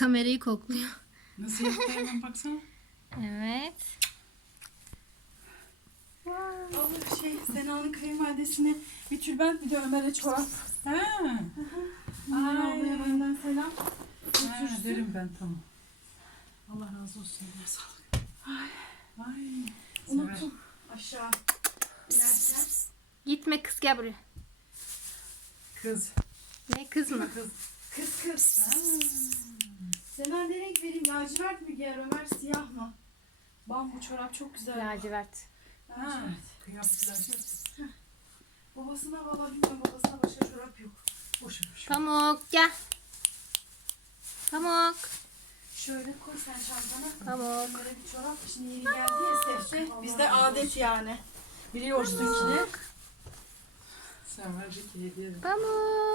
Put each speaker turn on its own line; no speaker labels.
kamerayı kokluyor.
Nasıl yaptı hemen baksana.
Evet.
Allah Sena'nın kayınvalidesine bir tülbent bir de Ömer'e çorap.
Ha.
Ömer ablaya benden selam.
Ha, derim ben tamam. Allah razı olsun. Ne sağlık. Ay.
Unuttum aşağı inerken.
Gitme kız, gel buraya.
Kız.
Ne kız mı?
Kız.
Kız. Sena ne renk vereyim? Lacivert mi giyer Ömer, siyah mı? Bambu çorap çok güzel.
Lacivert.
Ha.
Lacivert.
Kıyafetler.
Babasına valla bilmiyorum, babasına başka çorap yok.
Boş ver.
Pamuk gel. Pamuk.
Şöyle koy sen çantana.
Pamuk.
Ömer'e bir çorap. Şimdi yeni geldi ya Sefte. Bizde adet yani. Biliyorsun ki ne?
Sen verecek hediye.
Pamuk.